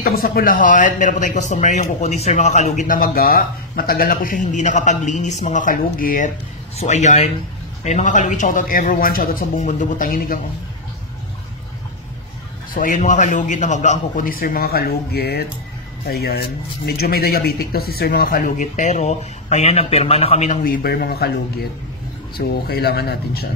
Kamusta po lahat? Meron po tayong customer yung kuko ni Sir mga kalugit na maga. Matagal na po siya hindi nakapaglinis mga kalugit. So ayan. May mga kalugit, shoutout everyone. Shoutout sa buong mundo. Butanginig ang So ayan mga kalugit na maga ang kuko ni Sir mga kalugit. Ayan. Medyo may diabetic to si Sir mga kalugit. Pero ayan, nagpirma na kami ng waiver mga kalugit. So kailangan natin siya.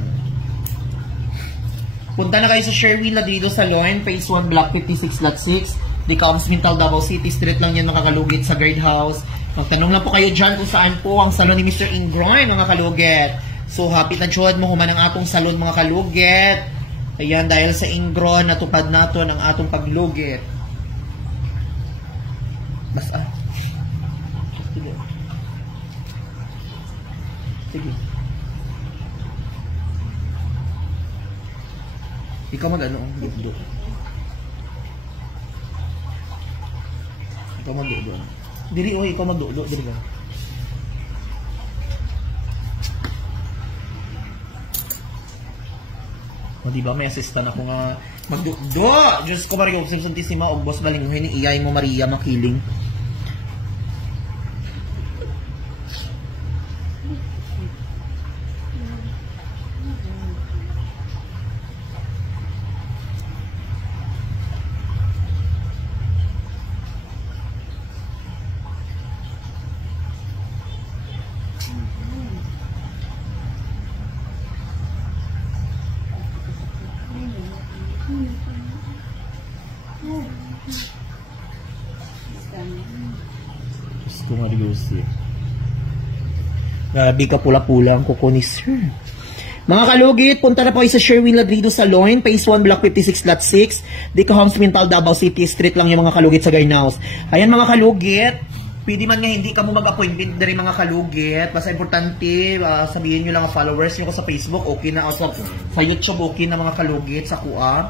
Punta na kayo sa Sherwin Ladrido Salon, Phase 1, Block 56, Lot 6. Di Comes Mintal, Davao City. Street lang yan mga kalugit sa guardhouse. Magtanong lang po kayo dyan kung saan po ang salon ni Mr. Ingroy mga kalugit. So hapit na tiyod mo human ang atong salon mga kalugit. Ayan, dahil sa Ingroy, natupad nato ang atong paglugit. Basta. Sige. Sige. Ikaw mag-ano? Dukduk. Ikaw mag-dukduk. Dili, ikaw mag-dukduk. Dili ka. O, diba? May assistant ako nga mag-dukduk. Diyos ko, Mario, Santisima, o boss balinguhin ni iyay mo, Maria, makiling. Diyos ko, Mariusi. Grabe ka pula-pula ang kuko ni Sir. Mga kalugit, punta na po kayo sa Sherwin Ladrido Salon, Phase 1, Block 56, Lot 6. Di Comes Mintal, Davao City. Street lang yung mga kalugit sa guardhouse. Ayan mga kalugit. Pwede man nga hindi ka mo mag-appointment na rin mga kalugit. Basta importante, sabihin nyo lang ang followers nyo ko sa Facebook, okay na. Sa YouTube, okay na mga kalugit sa kuha.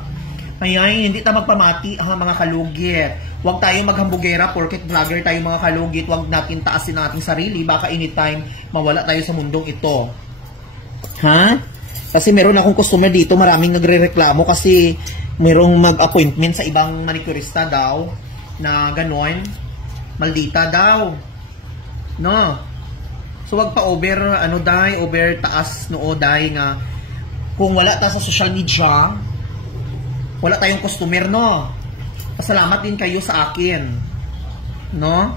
Ayan, hindi tayo magpamati ang mga kalugit. Huwag tayo maghambugera porket vlogger tayo mga kalugit. Huwag natin taasin ang ating sarili. Baka anytime mawala tayo sa mundong ito. Ha? Kasi meron akong customer dito, maraming nagre-reklamo kasi merong mag-appointment sa ibang manicurista daw na gano'n. Maldita daw. No? So wag pa over, over taas noo dahi nga. Kung wala ta sa social media, wala tayong customer, no? Pasalamat din kayo sa akin. No?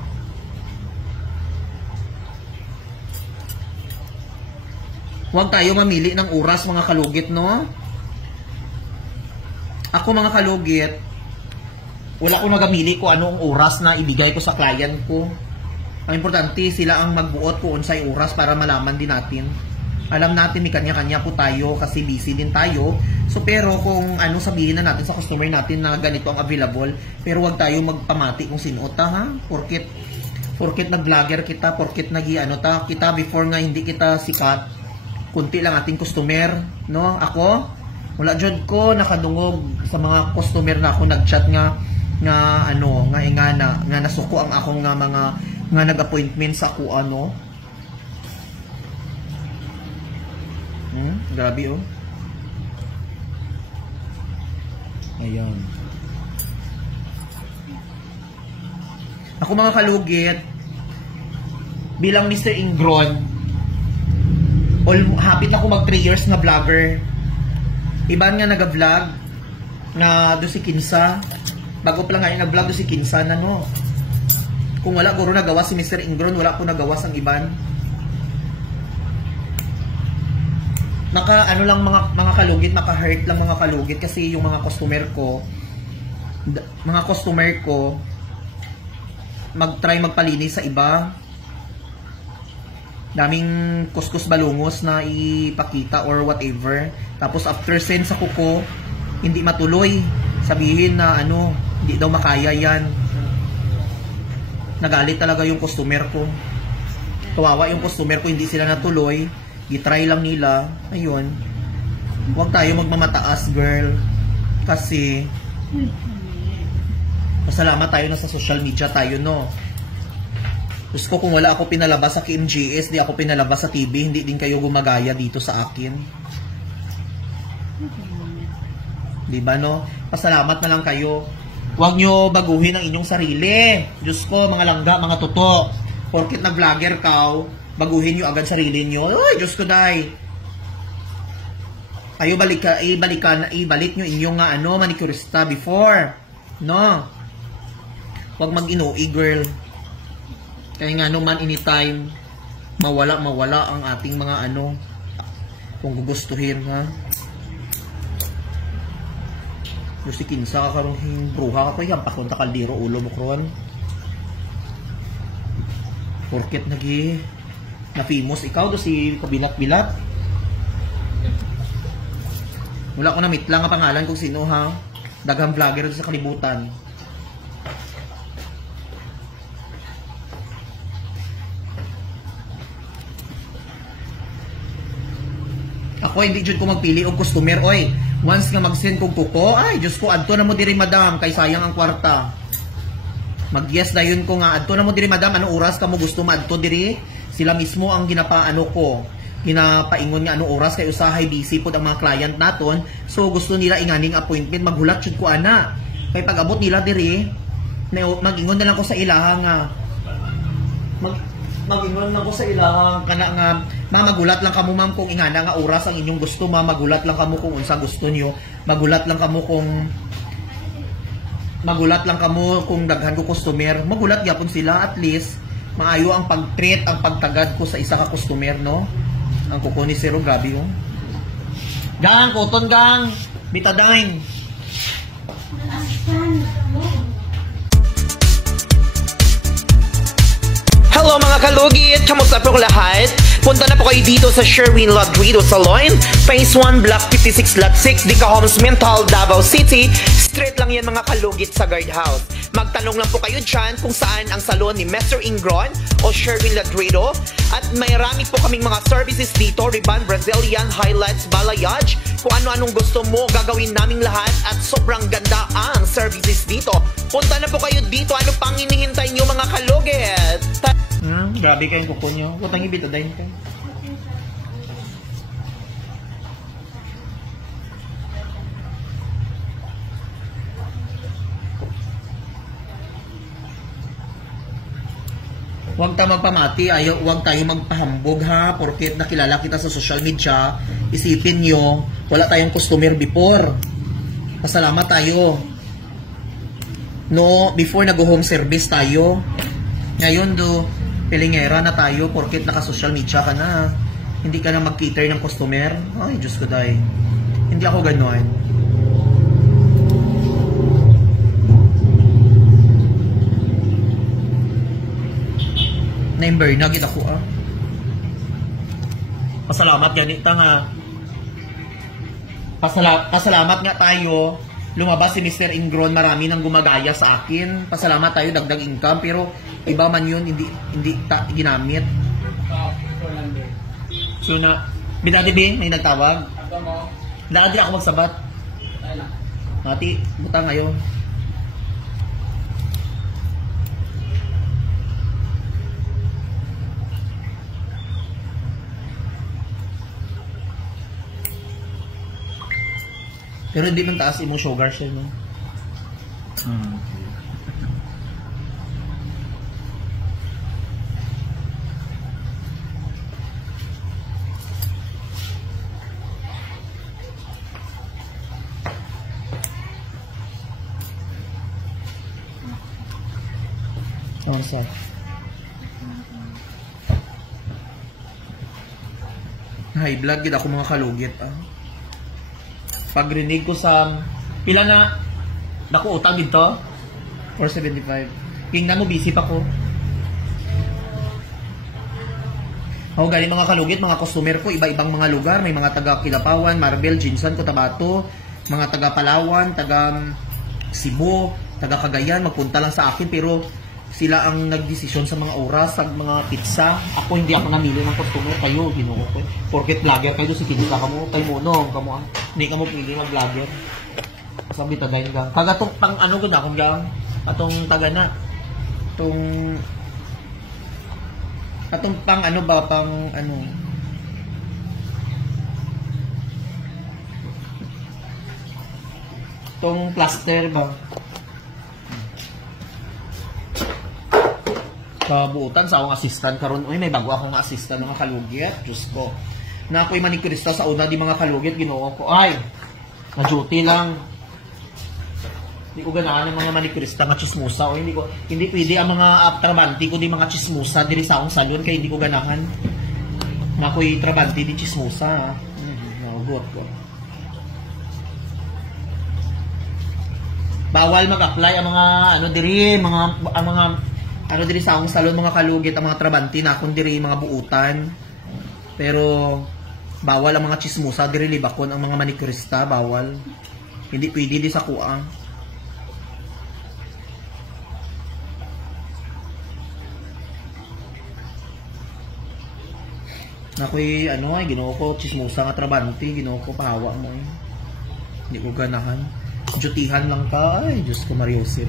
Huwag tayo mamili ng oras, mga kalugit, no? Ako, mga kalugit, wala ko nagamili kung anong oras na ibigay ko sa client ko. Ang importante, sila ang magbuot kung unsay oras para malaman din natin. Alam natin, may kanya-kanya po tayo kasi busy din tayo. So, pero kung ano sabihin na natin sa customer natin na ganito ang available, pero wag tayo magpamati kung sino ta, ha? Porket nag-vlogger kita, porket kita before nga hindi kita sikat, kunti lang ating customer, no? Ako, wala jud ko nakadungog sa mga customer na ako nag-chat nga nasuko ang akong nga mga nga nag-appointment sa ako grabe oh. Ayan. Ako mga kalugit, bilang Mr. Ingron, hapit ako mag 3 years na vlogger. Iban nga nag-vlog na do si Kinsa. Bago pa lang nga yung nag-vlog do si Kinsa na no. Kung wala guro nagawa si Mr. Ingron, wala ko nagawa sang iban. Mga kalugit, maka-hurt lang mga kalugit kasi yung mga customer ko mag-try magpalinis sa iba. Daming kuskus balungos na ipakita or whatever. Tapos after send sa kuko, hindi matuloy. Sabihin na hindi daw makaya yan. Nagalit talaga yung customer ko. Kawawa yung customer ko, hindi sila natuloy. I-try lang nila. Ayun. Huwag tayo magmamataas, girl. Kasi pasalamat tayo na sa social media tayo, no? Gusto ko kung wala ako pinalabas sa KMGS, di ako pinalabas sa TV, hindi din kayo gumagaya dito sa akin. Diba, no? Pasalamat na lang kayo. Huwag nyo baguhin ang inyong sarili. Diyos ko, mga langga, mga toto. Porkit nag-vlogger ka, baguhin nyo agad sarili nyo. Ay, Diyos ko, day. Ayo ibalik nyo inyong manicurista before. No? Huwag mag-inoi, girl. Kaya nga naman anytime, mawala ang ating mga kung gugustuhin, ha? Gusto kinsa ka karong bruha ka ko, yan, pakunta kaldero, ulo mo kron. Porket na-famous ikaw, do si kabilat-bilat. Wala ko na-meet lang ang pangalan kung sino, ha? Daghang vlogger sa kalibutan. Ako, hindi dyan ko magpili og customer, oy. Once nga mag-send kong kuko, ay, Diyos ko, adto na mo diri, madam, kay sayang ang kwarta. Mag-yes dayon ko nga, adto na mo diri, madam, anong oras ka mo gusto maadto diri? Sila mismo ang ginapaingon nga anong oras, kay usahay busy po ang mga client naton. So, gusto nila inganing appointment, maghulat yun ko, ana. Kay pag-abot nila diri, mag-ingon na lang ko sa ilaha nga, mag-ingon lang ko sa ilaha nga, magulat lang kamo ma'am kung ingana nga oras ang inyong gusto, magulat lang kamo kung unsa gusto niyo, magulat lang kamo kung daghan ko customer, magulat gyapon sila, at least maayo ang pag-treat, ang pagtagad ko sa isa ka customer, no? Ang kuko ni Zero, grabe yun. Gang, koton gang, bitadain. Hello mga kalugit! Kamusta po lahat? Punta na po kayo dito sa Sherwin Ladrido Salon, Phase 1, Block 56, Lot 6, Dica Homes, Mental, Davao City. Straight lang yan mga kalugit sa guardhouse. Magtanong lang po kayo dyan kung saan ang salon ni Mr. Ingron o Sherwin Ladrido. At may rami po kaming mga services dito, Ribbon, Brazilian, highlights, balayage. Kung ano-anong gusto mo, gagawin naming lahat at sobrang ganda ang services dito. Punta na po kayo dito. Ano pang hinihintay nyo mga kalugit? Grabe kayong kuko nyo. Kutang ibitadain ka. Huwag tayo magpamati, huwag tayo magpahambog, ha, porket nakilala kita sa social media. Isipin nyo, wala tayong customer before. Pasalamat tayo. No, before nag-home service tayo. Ngayon pilingera na tayo porket naka-social media ka na. Hindi ka na mag-cater ng customer. Ay, Diyos ko dahi. Hindi ako gano'n. Number na kita ko, Pasalamat ganito nga. Pasalamat nga tayo. Lumabas si Mr. Ingron, marami nang gumagaya sa akin. Pasalamat tayo, dagdag income, pero iba man yun, hindi ginamit. So na, Binati Bing, may nagtawag. Lakad din ako magsabat. Mati, butang ngayon. Pero hindi man taas imong sugar siya, no? Oh, sir. High blood gid ako mga kalugit, Pagrinig ko sa pila na dako utang dito 475. King na mo busy pa ko. Ako galing mga kalugit, mga customer ko iba-ibang mga lugar, may mga taga Kilapawan, Marbel, Jinsan, Cotabato, mga taga Palawan, taga Cebu, taga Cagayan, magpunta lang sa akin pero sila ang nagdesisyon sa mga oras, sa mga pizza. Ako hindi ako namili ng customer, kayo Ginoo ko. Porket vlogger kayo si kinita kamo, tay monong kamo. Hindi ka mo pili mag-vlogger. Sabi tagay gang. Kagatong pang ano gud akong gang. Atong taga na. Atong pang ano ba pang ano. Tong plaster ba? Kabuutan sa akong assistant karon. Uy, may bago akong assistant mga kalugit. Diyos ko. Na ako'y manikurista sa una di mga kalugit, ginoo ko. Ay, na-duty lang. Hindi ko ganahan ng mga manikurista nga chismusa. O hindi pwede ang mga trabanti ko di mga chismusa diri sa akong salon kaya hindi ko ganahan. Na ako'y trabanti di chismusa. Nagugot ko. Bawal mag-apply ang mga ano diri, ano diri sa akong salon mga kalugit, ang mga trabanti na akong diri mga buutan. Pero bawal ang mga chismusa diri libakon ang mga manikurista, bawal. Hindi pwede di sa kuang. Ako'y ano ay ginoo ko chismusa nga trabanti, ginoo ko pahawa mo eh. Hindi ko ganahan. Jutihan lang ka, ay Diyos ko Mariosip.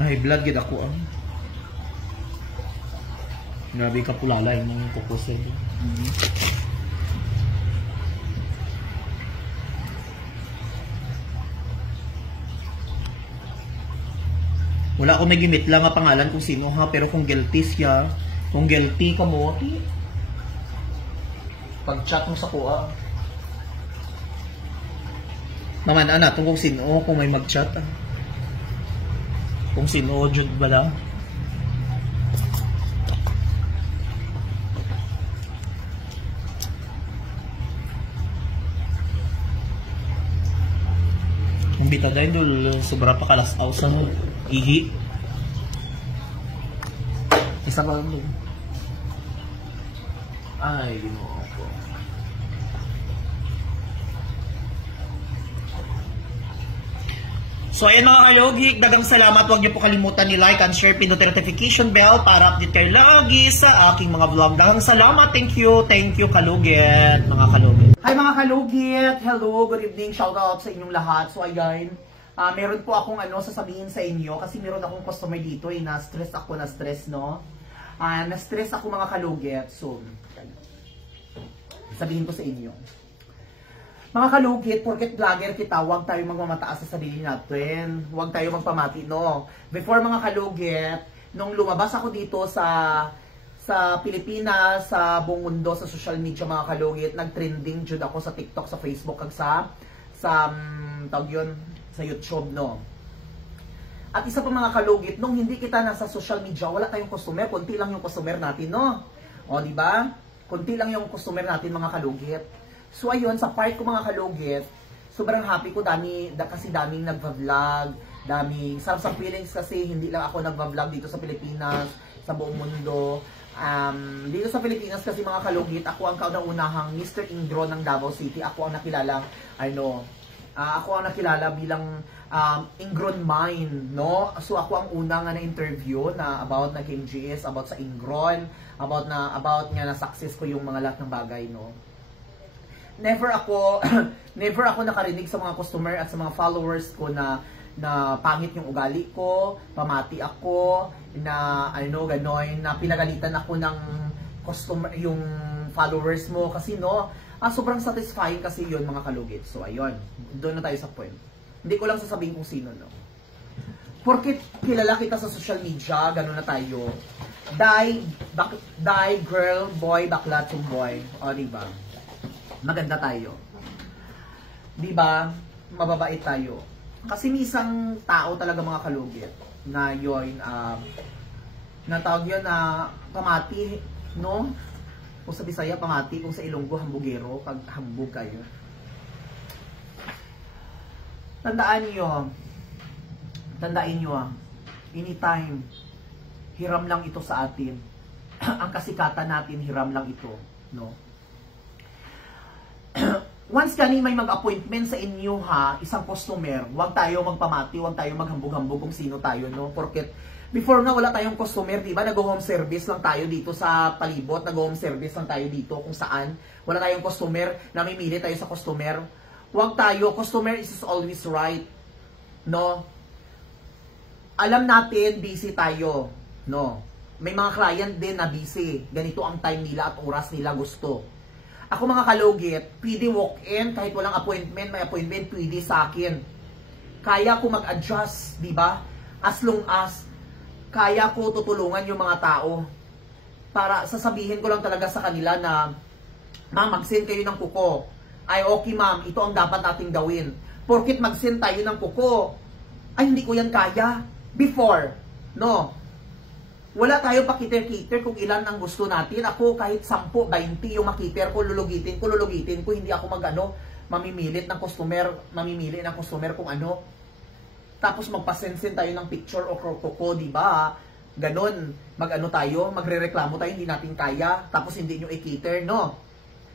Na-high-blood gid ako ah. Grabe ka pulala yung mga kukusin. Wala ko may gimit lang nga pangalan kung sino ha, pero kung guilty siya, kung guilty ka mo, pag-chat mo sa kuha. Naman natin kung sino, kung may mag-chat ah. Kung sino, Jude ba lang? Kung bita dahil dul, sobra pa kalasaw sa ihi. Isa pa lang dun. Ay, ginoo ko. So ayan mga kalugit, dagang salamat. Huwag niyo po kalimutan ni like and share, pindutin notification bell para update kayo lagi sa aking mga vlog. Dagang salamat, thank you kalugit, mga kalugit. Hi mga kalugit, hello, good evening, shout out sa inyong lahat. So ayan, meron po akong sasabihin sa inyo kasi meron akong customer dito na-stress ako, no? Na-stress ako mga kalugit, so sabihin ko sa inyo. Mga kalugit, porket vlogger kita, huwag tayo magmamataas sa sarili natin. Huwag tayo magpamati, no? Before mga kalugit, nung lumabas ako dito sa Pilipinas, sa buong mundo, sa social media mga kalugit, nag-trending jud ako sa TikTok, sa Facebook, kag tawag yun, sa YouTube, no? At isa pa mga kalugit, nung hindi kita nasa social media, wala tayong customer, konti lang yung customer natin, no? O, di ba? Konti lang yung customer natin mga kalugit. So ayun, sa part ko mga kalugit, sobrang happy ko kasi daming nagva-vlog, daming sarap feelings kasi hindi lang ako nagva-vlog dito sa Pilipinas, sa buong mundo. Dito sa Pilipinas kasi mga kalugit, ako ang kauna-unahang Mr. Ingron ng Davao City. Ako ang nakilala, bilang Ingron Mine, no? So ako ang una nga na-interview na about na KMGS, about sa Ingron, about nga na-success ko yung mga lahat ng bagay, no? Never ako nakarinig sa mga customer at sa mga followers ko na pangit yung ugali ko, pamati ako, na gano'n, na pinagalitan ako ng customer, yung followers mo kasi no, sobrang satisfying kasi yun mga kalugit. So ayun, doon na tayo sa point. Hindi ko lang sasabihin kung sino, no. Porket kilala kita sa social media, gano'n na tayo. Die, girl, boy, bakla, tumboy. O, diba? Maganda tayo. Diba? Mababait tayo. Kasi may isang tao talaga mga kalugit na yun, na tawag yun na pamati, no? Kung sa Bisaya, pamati. Kung sa Ilonggo, hambugero. Pag hambug kayo. Tandaan nyo, anytime, hiram lang ito sa atin. Ang kasikatan natin, hiram lang ito, no? Once may mag-appointment sa inyo isang customer, huwag tayo magpamati, huwag tayo maghambog-hambog kung sino tayo, no? Porket before na wala tayong customer, di ba? Nag-home service lang tayo dito sa palibot, nag-home service lang tayo dito kung saan wala tayong customer, namimili tayo sa customer. Huwag tayo, customer is always right, no? Alam natin, busy tayo, no? May mga client din na busy, ganito ang time nila at oras nila gusto. Ako mga kalugit, pwede walk-in, kahit walang appointment, may appointment, pwede sa akin. Kaya ko mag-adjust, di ba? As long as kaya ko tutulungan yung mga tao. Para sasabihin ko lang talaga sa kanila na, ma'am, mag-send kayo ng kuko. Ay, okay ma'am, ito ang dapat nating gawin. Porkit mag-send tayo ng kuko, ay hindi ko yan kaya. Before, no? Wala tayo pakiter-kiter kung ilan ang gusto natin. Ako kahit 10, 20 yung makiter ko, lulugitin ko. Hindi ako mamimilit ng customer kung ano. Tapos magpasensin tayo ng picture o kuko, di ba? Ganon, magre-reklamo tayo, hindi natin kaya. Tapos hindi nyo i-cater, no?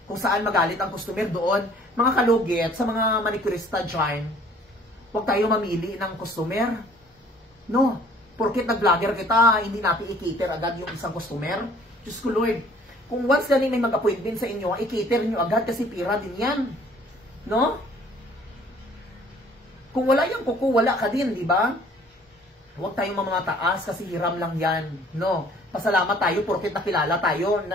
Kung saan magalit ang customer doon. Mga kalugit, sa mga manicurista dyan, huwag tayo mamili ng customer. No? Porket nag-vlogger kita, hindi natin i-cater agad yung isang customer. Diyos ko Lord, kung once na may mag-appointment sa inyo, i-cater nyo agad kasi pira din yan. No? Kung wala yung kuko, wala ka din, di ba? Huwag tayong mga taas kasi hiram lang yan. No? Pasalamat tayo porket nakilala tayo,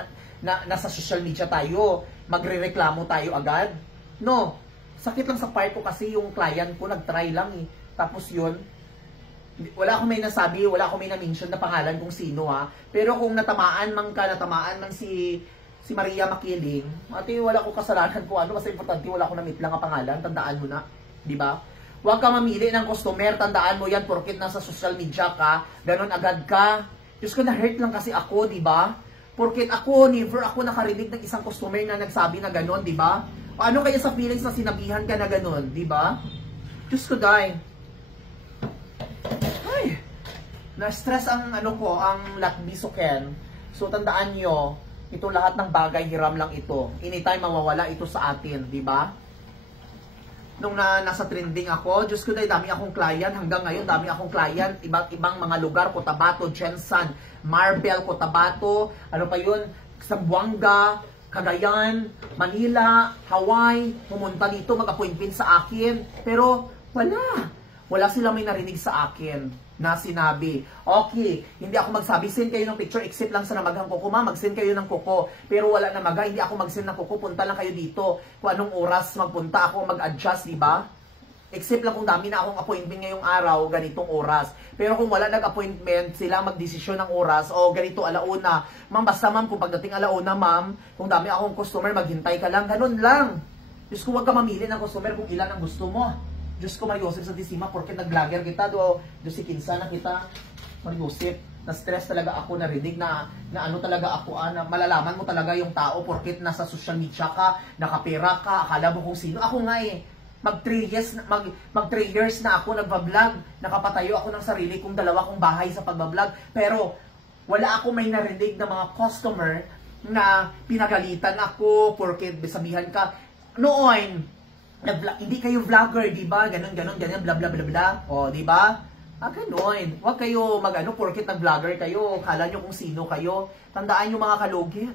nasa social media tayo, magre-reklamo tayo agad. No? Sakit lang sa part ko kasi yung client ko nag-try lang eh. Tapos yun, wala akong may nasabi, wala akong may na-mention na pangalan kung sino ha. Pero kung natamaan man si Maria Makiling, ate wala ko kasalanan ko ano, basta importante wala akong na-meet lang ang pangalan, tandaan mo na, di ba? Huwag ka mamili ng customer, tandaan mo yan porket nasa social media ka, ganun agad ka. Diyos ko, na-hurt lang kasi ako, di ba? Porket ako, never ako nakarinig ng isang customer na nagsabi na ganun, di ba? Ano kaya sa feelings na sinabihan ka na ganun, di ba? Diyos ko, dahil na-stress ang ang latbisuken. So tandaan nyo, ito lahat ng bagay hiram lang ito. Anytime mawawala ito sa atin, di ba? Nung nasa trending ako, Diyos ko, dami akong client, hanggang ngayon dami akong client, ibang mga lugar, Cotabato, Jensan, Marbel, Cotabato, ano pa yun, Zamboanga, Cagayan, Manila, Hawaii, pumunta dito, mag-appointment sa akin, pero wala sila may narinig sa akin na sinabi, okay, hindi ako magsabi, send kayo ng picture, except lang sa namaghang kuko, mag-send kayo ng kuko, pero wala namaga, hindi ako mag-send ng kuko, punta lang kayo dito, kung anong oras magpunta ako, mag-adjust, di ba? Except lang kung dami na akong appointment ngayong araw, ganitong oras. Pero kung wala nag-appointment, sila magdesisyon ng oras, o ganito, alauna, ma'am, basta ma'am, kung pagdating alauna, ma'am, kung dami akong customer, maghintay ka lang, ganun lang. Diyos ko, huwag ka mamili ng customer kung ilan ang gusto mo. Diyos ko, Mariosep sa Disima, porque nag-vlogger kita, si Kinsa na kita, Mariosep, na-stress talaga ako, narinig na ano talaga ako, na malalaman mo talaga yung tao, porque nasa social media ka, nakapera ka, akala mo kung sino. Ako nga eh, mag 3 years na ako nagbablog, nakapatayo ako ng sarili kong 2 kong bahay sa pagbablog, pero wala ako may narinig na mga customer na pinagalitan ako, porque sabihan ka, noon, hindi kayo vlogger, di ba? Ganon, ganyan, bla bla bla bla. O, di ba? Ganon. Huwag kayo porket nag-vlogger kayo, kala nyo kung sino kayo. Tandaan nyo mga kalugit.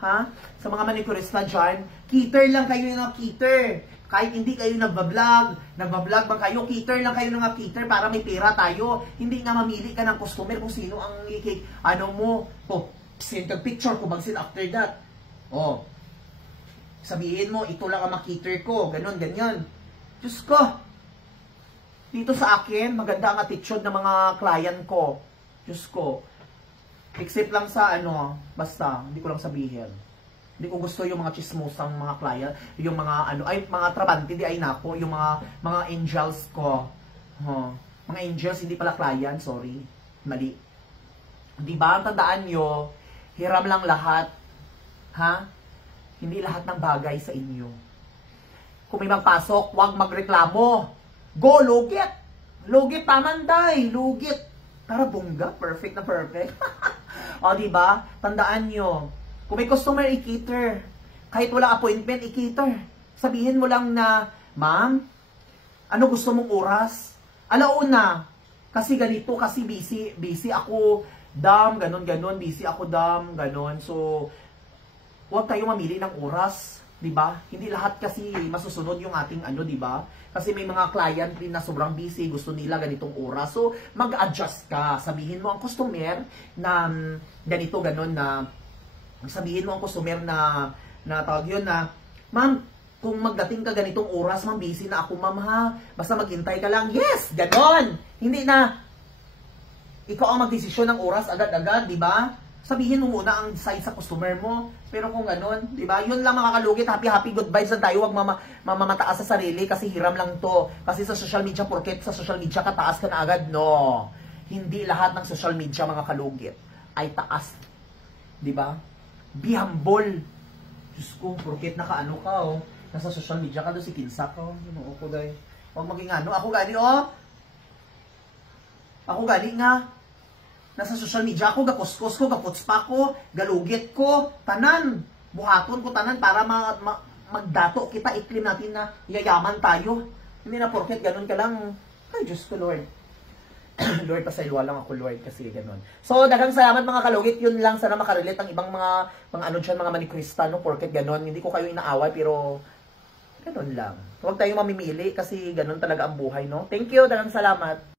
Ha? Sa mga manicurista dyan, cater lang kayo ng cater. Kahit hindi kayo nagbablog ba kayo, cater lang kayo ng cater para may pera tayo. Hindi nga mamili ka ng customer kung sino ang send a picture ko, mag-send after that. O, sabihin mo, ito lang ang makiter ko, ganon, ganyan. Diyos ko, dito sa akin, maganda ang attitude ng mga client ko. Diyos ko, except lang sa basta, hindi ko lang sabihin. Hindi ko gusto yung mga chismosang mga client, yung mga mga trabante, di ay nako, yung mga angels ko. Mga angels, hindi pala client, sorry. Mali. Di ba, tandaan nyo, hiram lang lahat. Ha? Hindi lahat ng bagay sa inyo. Kung may magpasok, huwag magreklamo. Go, lugit! Lugit, tamanday! Lugit! Tara, bongga. Perfect na perfect. O, diba? Tandaan nyo. Kung may customer, i-cater. Kahit wala appointment, i-cater. Sabihin mo lang na, ma'am, ano gusto mong oras? Alauna. Kasi ganito, kasi busy ako, ganon, busy ako, ganon. So, huwag tayo mamili ng oras, di ba? Hindi lahat kasi masusunod yung ating di ba? Kasi may mga client din na sobrang busy, gusto nila ganitong oras. So, mag-adjust ka. Sabihin mo ang customer na ganito, ganon na, sabihin mo ang customer na na tawag yun na, ma'am, kung magdating ka ganitong oras, ma'am, busy na ako, ma'am, ha? Basta maghintay ka lang. Yes! Ganon! Hindi na, ikaw ang magdesisyon ng oras agad-agad, di ba? Sabihin mo muna ang side sa customer mo. Pero kung ganon, di ba? Yun lang mga kalugit, happy good vibes lang tayo. Huwag mamamataas sa sarili kasi hiram lang to. Kasi sa social media, porket sa social media ka, taas ka na agad. No. Hindi lahat ng social media, mga kalugit, ay taas. Di ba? Be humble. Diyos ko, porket nakaano ka, oh. Nasa social media ka, doon si Kinsa ka, oh. Ginoo ko, day. Huwag maging ano. Ako gani, oh. Ako gani nga. Nasa social media ako, gakuskos ko, gaputspa ko, galugit ko, tanan. Buhaton ko tanan para magdato kita, iklim natin na yayaman tayo. Hindi na porket ganun ka lang. Ay, Diyos ko, Lord. Lord, pasaywa lang ako, Lord, kasi ganun. So, daghang salamat mga kalugit. Yun lang, sana makarelate ang ibang mga ano dyan, mga manikrista, no? Porket ganun. Hindi ko kayo inaaway, pero ganun lang. Huwag tayong mamimili kasi ganun talaga ang buhay, no? Thank you, daghang salamat.